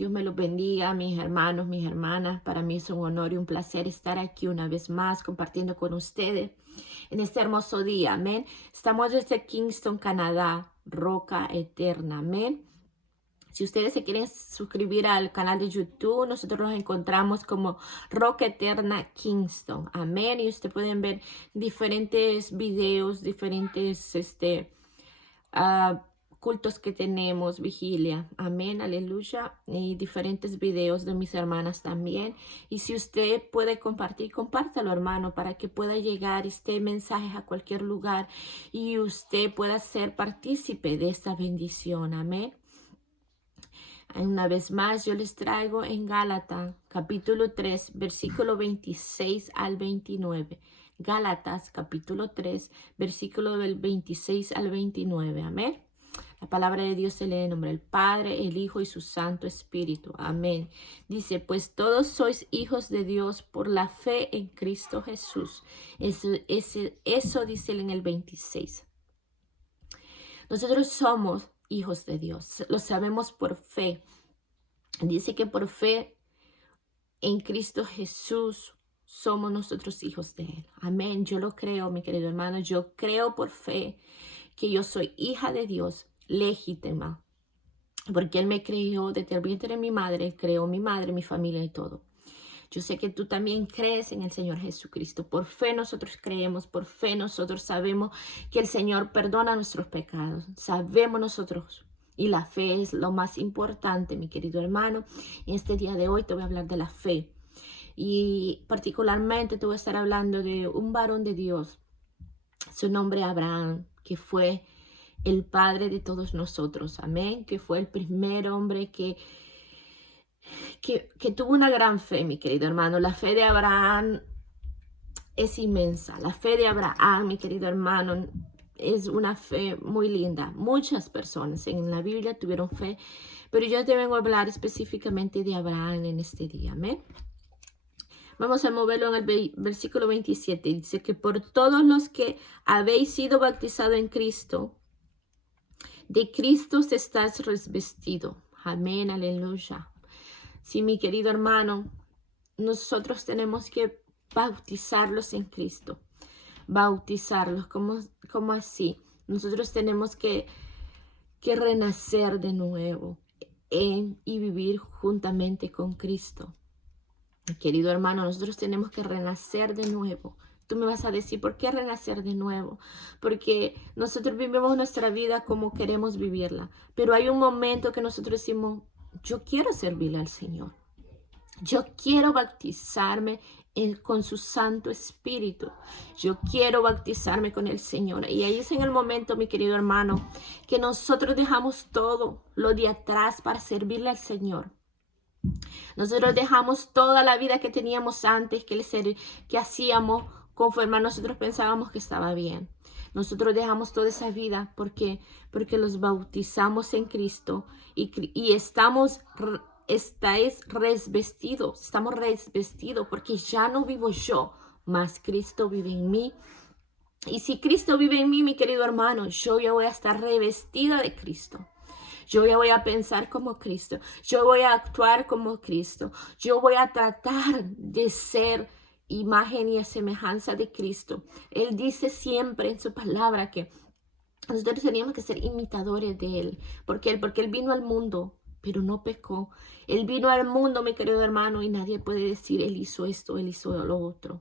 Dios me los bendiga, mis hermanos, mis hermanas. Para mí es un honor y un placer estar aquí una vez más compartiendo con ustedes en este hermoso día. Amén. Estamos desde Kingston, Canadá, Roca Eterna. Amén. Si ustedes se quieren suscribir al canal de YouTube, nosotros nos encontramos como Roca Eterna Kingston. Amén. Y ustedes pueden ver diferentes videos, diferentes cultos que tenemos, vigilia, amén, aleluya, y diferentes videos de mis hermanas también. Y si usted puede compartir, compártalo, hermano, para que pueda llegar este mensaje a cualquier lugar y usted pueda ser partícipe de esta bendición, amén. Una vez más, yo les traigo en Gálatas, capítulo 3, versículo 26 al 29. Gálatas, capítulo 3, versículo del 26 al 29. Amén. La palabra de Dios se lee en nombre del Padre, el Hijo y su Santo Espíritu. Amén. Dice, pues todos sois hijos de Dios por la fe en Cristo Jesús. Eso dice en el 26. Nosotros somos hijos de Dios. Lo sabemos por fe. Dice que por fe en Cristo Jesús somos nosotros hijos de Él. Amén. Yo lo creo, mi querido hermano. Yo creo por fe que yo soy hija de Dios legítima. Porque Él me creó desde el vientre de mi madre. Él creó mi madre, mi familia y todo. Yo sé que tú también crees en el Señor Jesucristo. Por fe nosotros creemos, por fe nosotros sabemos que el Señor perdona nuestros pecados. Sabemos nosotros. Y la fe es lo más importante, mi querido hermano. En este día de hoy te voy a hablar de la fe. Y particularmente te voy a estar hablando de un varón de Dios. Su nombre Abraham, que fue el padre de todos nosotros. Amén. Que fue el primer hombre que tuvo una gran fe, mi querido hermano. La fe de Abraham es inmensa. La fe de Abraham, mi querido hermano, es una fe muy linda. Muchas personas en la Biblia tuvieron fe, pero yo te vengo a hablar específicamente de Abraham en este día. Amén. Vamos a moverlo en el versículo 27. Dice que por todos los que habéis sido bautizados en Cristo, de Cristo se estás revestido. Amén, aleluya. Sí, mi querido hermano, nosotros tenemos que bautizarlos en Cristo. Bautizarlos, ¿cómo así? Nosotros tenemos que renacer de nuevo y vivir juntamente con Cristo. Querido hermano, nosotros tenemos que renacer de nuevo. Tú me vas a decir, ¿por qué renacer de nuevo? Porque nosotros vivimos nuestra vida como queremos vivirla. Pero hay un momento que nosotros decimos, yo quiero servirle al Señor. Yo quiero bautizarme con su Santo Espíritu. Yo quiero bautizarme con el Señor. Y ahí es en el momento, mi querido hermano, que nosotros dejamos todo lo de atrás para servirle al Señor. Nosotros dejamos toda la vida que teníamos antes, que hacíamos conforme a nosotros pensábamos que estaba bien. Nosotros dejamos toda esa vida porque los bautizamos en Cristo y estamos revestidos porque ya no vivo yo, mas Cristo vive en mí. Y si Cristo vive en mí, mi querido hermano, yo ya voy a estar revestida de Cristo. Yo ya voy a pensar como Cristo. Yo voy a actuar como Cristo. Yo voy a tratar de ser imagen y semejanza de Cristo. Él dice siempre en su palabra que nosotros teníamos que ser imitadores de Él. Porque Él vino al mundo, pero no pecó. Él vino al mundo, mi querido hermano, y nadie puede decir, Él hizo esto, Él hizo lo otro.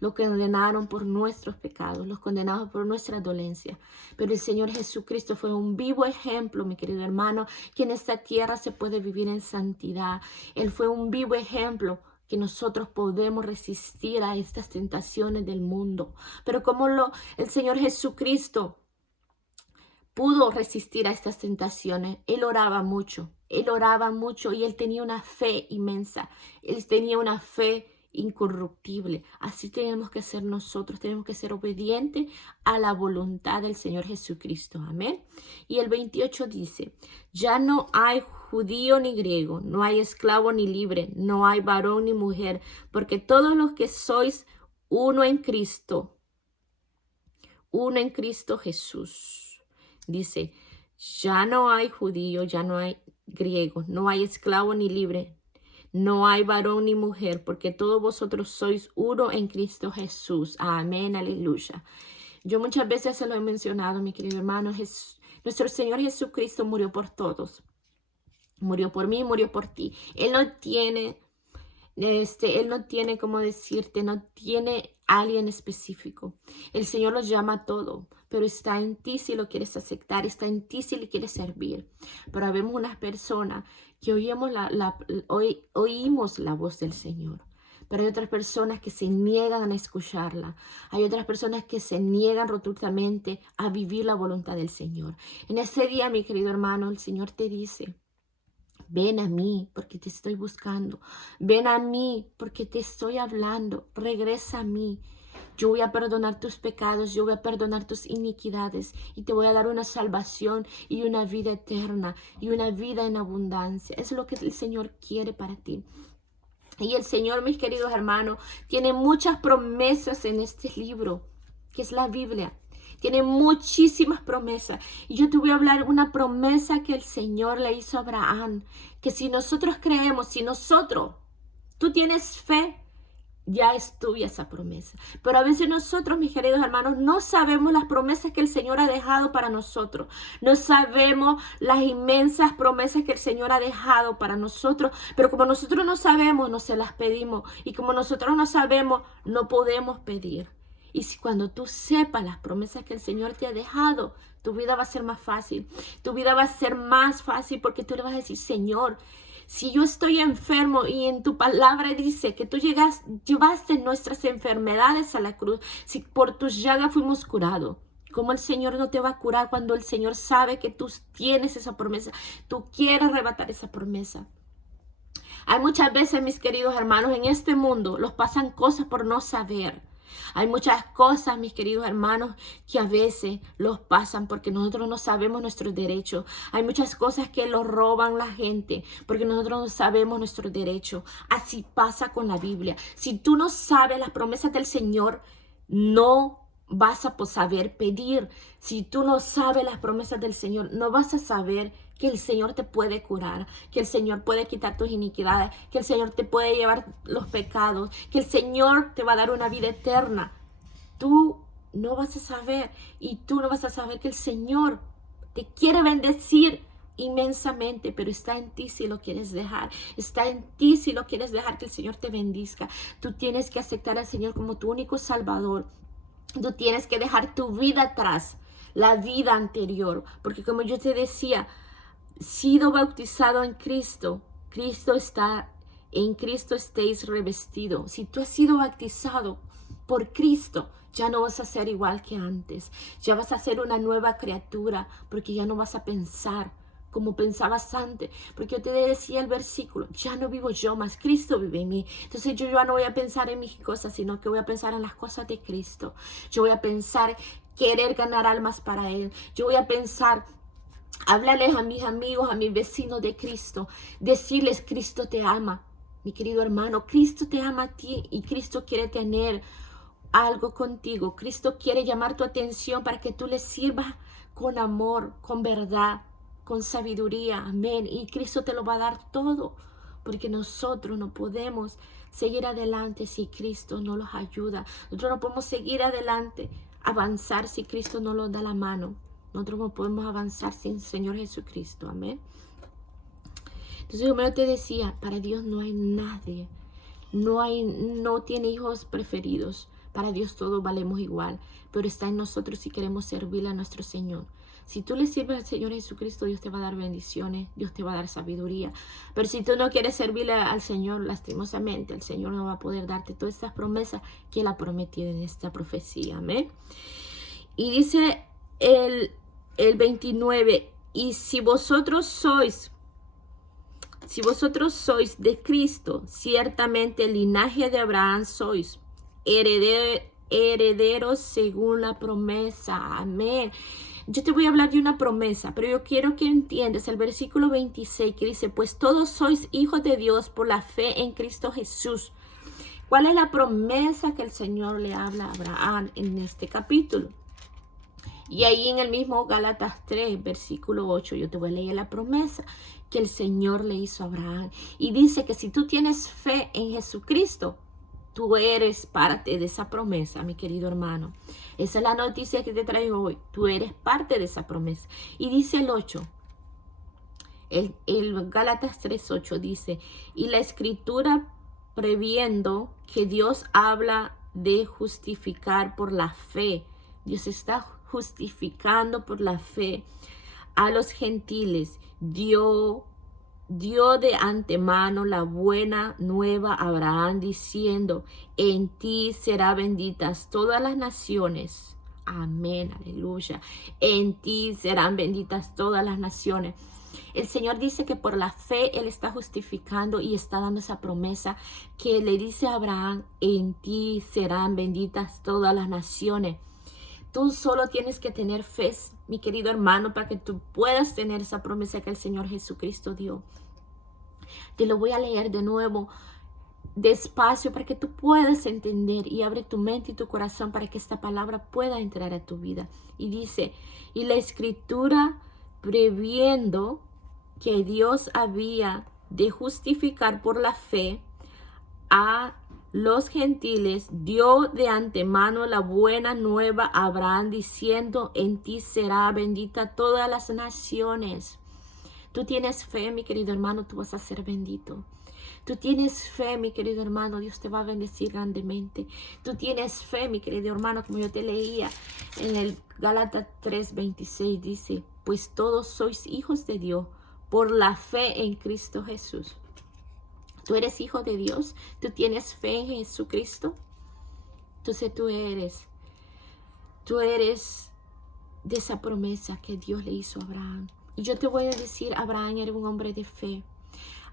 Los condenaron por nuestros pecados, los condenaron por nuestra dolencia. Pero el Señor Jesucristo fue un vivo ejemplo, mi querido hermano, que en esta tierra se puede vivir en santidad. Él fue un vivo ejemplo que nosotros podemos resistir a estas tentaciones del mundo. Pero como el Señor Jesucristo pudo resistir a estas tentaciones, Él oraba mucho y Él tenía una fe inmensa. Él tenía una fe incorruptible. Así tenemos que ser nosotros, tenemos que ser obedientes a la voluntad del Señor Jesucristo. Amén. Y el 28 dice, ya no hay judío ni griego, no hay esclavo ni libre, no hay varón ni mujer, porque todos los que sois uno en Cristo Jesús. Dice, ya no hay judío, ya no hay griego, no hay esclavo ni libre, no hay varón ni mujer, porque todos vosotros sois uno en Cristo Jesús. Amén, aleluya. Yo muchas veces se lo he mencionado, mi querido hermano, nuestro Señor Jesucristo murió por todos. Murió por mí, murió por ti. Él no tiene, como decirte, no tiene alguien específico. El Señor los llama a todo, pero está en ti si lo quieres aceptar, está en ti si le quieres servir. Pero vemos unas personas que oímos la voz del Señor, pero hay otras personas que se niegan a escucharla. Hay otras personas que se niegan rotundamente a vivir la voluntad del Señor. En ese día, mi querido hermano, el Señor te dice: ven a mí porque te estoy buscando. Ven a mí porque te estoy hablando. Regresa a mí. Yo voy a perdonar tus pecados, yo voy a perdonar tus iniquidades y te voy a dar una salvación y una vida eterna y una vida en abundancia. Eso es lo que el Señor quiere para ti. Y el Señor, mis queridos hermanos, tiene muchas promesas en este libro, que es la Biblia. Tiene muchísimas promesas. Y yo te voy a hablar una promesa que el Señor le hizo a Abraham, que si nosotros creemos, tú tienes fe, ya es tuya esa promesa. Pero a veces nosotros, mis queridos hermanos, no sabemos las promesas que el Señor ha dejado para nosotros. No sabemos las inmensas promesas que el Señor ha dejado para nosotros. Pero como nosotros no sabemos, no se las pedimos. Y como nosotros no sabemos, no podemos pedir. Y si cuando tú sepas las promesas que el Señor te ha dejado, tu vida va a ser más fácil. Tu vida va a ser más fácil porque tú le vas a decir: Señor, si yo estoy enfermo y en tu palabra dice que tú llevaste nuestras enfermedades a la cruz, si por tus llagas fuimos curados, ¿cómo el Señor no te va a curar cuando el Señor sabe que tú tienes esa promesa? Tú quieres arrebatar esa promesa. Hay muchas veces, mis queridos hermanos, en este mundo los pasan cosas por no saber. Hay muchas cosas, mis queridos hermanos, que a veces los pasan porque nosotros no sabemos nuestros derechos. Hay muchas cosas que los roban la gente porque nosotros no sabemos nuestros derechos. Así pasa con la Biblia. Si tú no sabes las promesas del Señor, no vas a saber pedir. Si tú no sabes las promesas del Señor, no vas a saber que el Señor te puede curar, que el Señor puede quitar tus iniquidades, que el Señor te puede llevar los pecados, que el Señor te va a dar una vida eterna. Tú no vas a saber, y tú no vas a saber que el Señor te quiere bendecir inmensamente, pero está en ti si lo quieres dejar. Está en ti si lo quieres dejar que el Señor te bendizca. Tú tienes que aceptar al Señor como tu único Salvador. Tú tienes que dejar tu vida atrás, la vida anterior, porque como yo te decía, sido bautizado en Cristo, en Cristo estéis revestidos. Si tú has sido bautizado por Cristo, ya no vas a ser igual que antes. Ya vas a ser una nueva criatura, porque ya no vas a pensar como pensabas antes. Porque yo te decía el versículo: ya no vivo yo, mas Cristo vive en mí. Entonces yo ya no voy a pensar en mis cosas, sino que voy a pensar en las cosas de Cristo. Yo voy a pensar querer ganar almas para Él. Yo voy a pensar hablarles a mis amigos, a mis vecinos de Cristo, decirles: Cristo te ama, mi querido hermano, Cristo te ama a ti y Cristo quiere tener algo contigo. Cristo quiere llamar tu atención para que tú le sirvas con amor, con verdad, con sabiduría. Amén. Y Cristo te lo va a dar todo, porque nosotros no podemos seguir adelante si Cristo no los ayuda. Nosotros no podemos seguir adelante, avanzar si Cristo no nos da la mano. Nosotros no podemos avanzar sin el Señor Jesucristo. Amén. Entonces, como yo te decía, para Dios no hay nadie. No tiene hijos preferidos. Para Dios todos valemos igual. Pero está en nosotros si queremos servirle a nuestro Señor. Si tú le sirves al Señor Jesucristo, Dios te va a dar bendiciones. Dios te va a dar sabiduría. Pero si tú no quieres servirle al Señor, lastimosamente, el Señor no va a poder darte todas estas promesas que Él ha prometido en esta profecía. Amén. Y dice el 29, y si vosotros sois de Cristo, ciertamente el linaje de Abraham sois, herederos según la promesa. Amén. Yo te voy a hablar de una promesa, pero yo quiero que entiendas el versículo 26 que dice: pues todos sois hijos de Dios por la fe en Cristo Jesús. ¿Cuál es la promesa que el Señor le habla a Abraham en este capítulo? Y ahí en el mismo Gálatas 3, versículo 8, yo te voy a leer la promesa. que el Señor le hizo a Abraham. Y dice que si tú tienes fe en Jesucristo, tú eres parte de esa promesa, mi querido hermano. Esa es la noticia que te traigo hoy. Tú eres parte de esa promesa. Y dice el 8. El Gálatas 3:8 dice, y la Escritura previendo que Dios habla de justificar por la fe. Dios está justificando por la fe a los gentiles. Dio de antemano la buena nueva a Abraham diciendo, en ti serán benditas todas las naciones. Amén, aleluya. En ti serán benditas todas las naciones. El Señor dice que por la fe Él está justificando y está dando esa promesa que le dice a Abraham, en ti serán benditas todas las naciones. Tú solo tienes que tener fe, mi querido hermano, para que tú puedas tener esa promesa que el Señor Jesucristo dio. Te lo voy a leer de nuevo, despacio, para que tú puedas entender y abre tu mente y tu corazón para que esta palabra pueda entrar a tu vida. Y dice, y la Escritura previendo que Dios había de justificar por la fe a los gentiles, dio de antemano la buena nueva a Abraham diciendo, en ti será bendita todas las naciones. Tú tienes fe, mi querido hermano, tú vas a ser bendito. Tú tienes fe, mi querido hermano, Dios te va a bendecir grandemente. Tú tienes fe, mi querido hermano, como yo te leía en el Gálatas 3:26, dice, pues todos sois hijos de Dios por la fe en Cristo Jesús. Tú eres hijo de Dios, tú tienes fe en Jesucristo. Entonces tú eres de esa promesa que Dios le hizo a Abraham. Y yo te voy a decir, Abraham era un hombre de fe.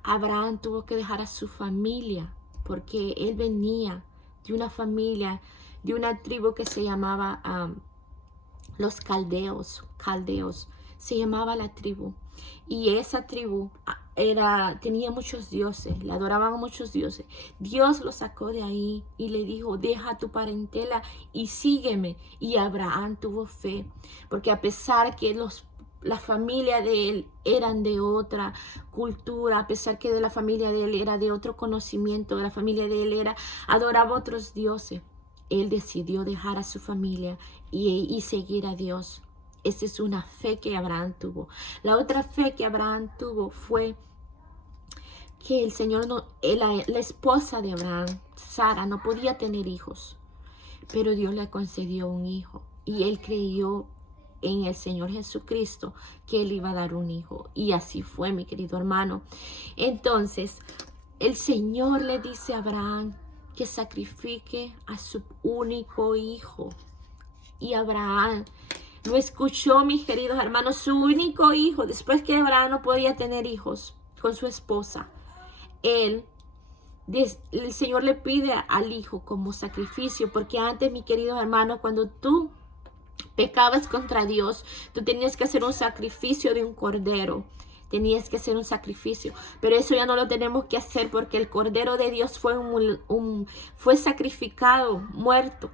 Abraham tuvo que dejar a su familia porque él venía de una familia, de una tribu que se llamaba los caldeos, se llamaba la tribu. Y esa tribu tenía muchos dioses, le adoraban a muchos dioses. Dios lo sacó de ahí y le dijo, deja tu parentela y sígueme. Y Abraham tuvo fe, porque a pesar que la familia de él eran de otra cultura, a pesar que de la familia de él era de otro conocimiento, la familia de él adoraba a otros dioses, él decidió dejar a su familia y seguir a Dios. Esa es una fe que Abraham tuvo. La otra fe que Abraham tuvo fue que el Señor, la esposa de Abraham, Sara, no podía tener hijos, pero Dios le concedió un hijo y él creyó en el Señor Jesucristo que él iba a dar un hijo. Y así fue, mi querido hermano. Entonces, el Señor le dice a Abraham que sacrifique a su único hijo. Y Abraham lo escuchó, mis queridos hermanos, su único hijo. Después que Abraham no podía tener hijos con su esposa, el Señor le pide al hijo como sacrificio, porque antes, mi querido hermano, cuando tú pecabas contra Dios, tú tenías que hacer un sacrificio de un cordero. Tenías que hacer un sacrificio, pero eso ya no lo tenemos que hacer porque el Cordero de Dios fue sacrificado, muerto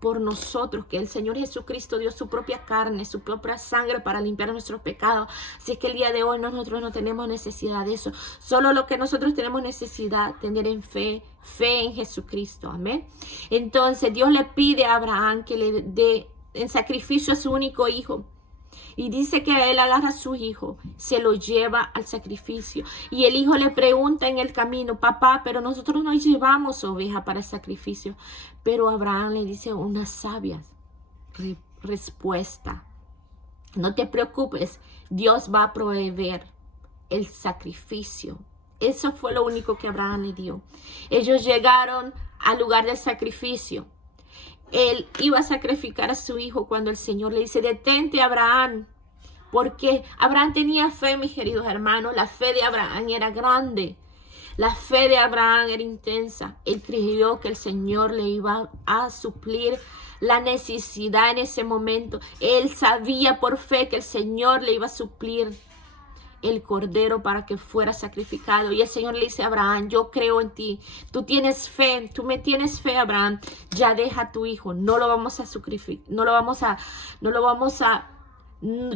por nosotros, que el Señor Jesucristo dio su propia carne, su propia sangre para limpiar nuestros pecados. Así es que el día de hoy nosotros no tenemos necesidad de eso. Solo lo que nosotros tenemos necesidad, tener en fe en Jesucristo. Amén. Entonces Dios le pide a Abraham que le dé en sacrificio a su único hijo. Y dice que él agarra a su hijo, se lo lleva al sacrificio. Y el hijo le pregunta en el camino, papá, pero nosotros no llevamos oveja para el sacrificio. Pero Abraham le dice una sabia respuesta. No te preocupes, Dios va a proveer el sacrificio. Eso fue lo único que Abraham le dio. Ellos llegaron al lugar del sacrificio. Él iba a sacrificar a su hijo cuando el Señor le dice, detente, Abraham. Porque Abraham tenía fe, mis queridos hermanos. La fe de Abraham era grande. La fe de Abraham era intensa. Él creyó que el Señor le iba a suplir la necesidad en ese momento. Él sabía por fe que el Señor le iba a suplir el cordero para que fuera sacrificado. Y el Señor le dice a Abraham, yo creo en ti, tú tienes fe, tú me tienes fe, Abraham, ya deja a tu hijo, no lo vamos a sacrificar,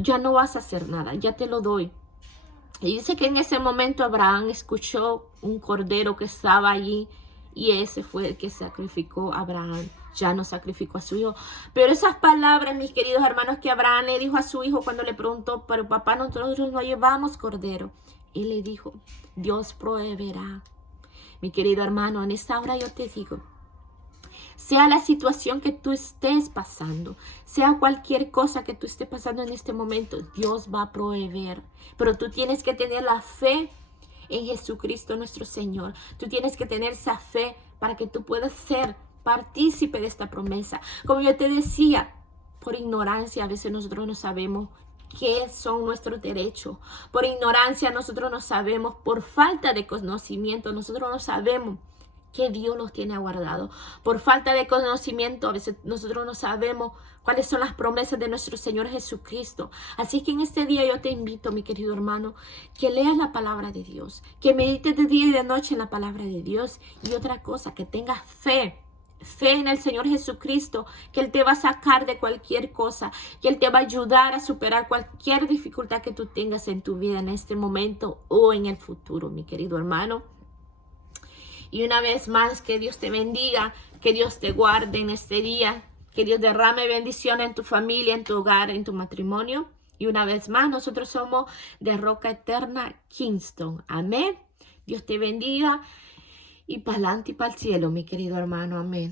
ya no vas a hacer nada, ya te lo doy. Y dice que en ese momento Abraham escuchó un cordero que estaba allí y ese fue el que sacrificó a Abraham. Ya no sacrificó a su hijo. Pero esas palabras, mis queridos hermanos, que Abraham le dijo a su hijo cuando le preguntó, pero papá, nosotros no llevamos cordero. Él le dijo, Dios proveerá. Mi querido hermano, en esta hora yo te digo, sea la situación que tú estés pasando, sea cualquier cosa que tú estés pasando en este momento, Dios va a proveer. Pero tú tienes que tener la fe en Jesucristo nuestro Señor. Tú tienes que tener esa fe para que tú puedas ser partícipe de esta promesa. Como yo te decía, por ignorancia a veces nosotros no sabemos qué son nuestros derechos. Por ignorancia nosotros no sabemos, por falta de conocimiento nosotros no sabemos que Dios los tiene aguardado. Por falta de conocimiento, a veces nosotros no sabemos cuáles son las promesas de nuestro Señor Jesucristo. Así que en este día yo te invito, mi querido hermano, que leas la palabra de Dios, que medites de día y de noche en la palabra de Dios. Y otra cosa, que tengas fe en el Señor Jesucristo, que Él te va a sacar de cualquier cosa, que Él te va a ayudar a superar cualquier dificultad que tú tengas en tu vida en este momento o en el futuro, mi querido hermano. Y una vez más, que Dios te bendiga, que Dios te guarde en este día, que Dios derrame bendición en tu familia, en tu hogar, en tu matrimonio. Y una vez más, nosotros somos de Roca Eterna Kingston. Amén. Dios te bendiga y para adelante y para el cielo, mi querido hermano. Amén.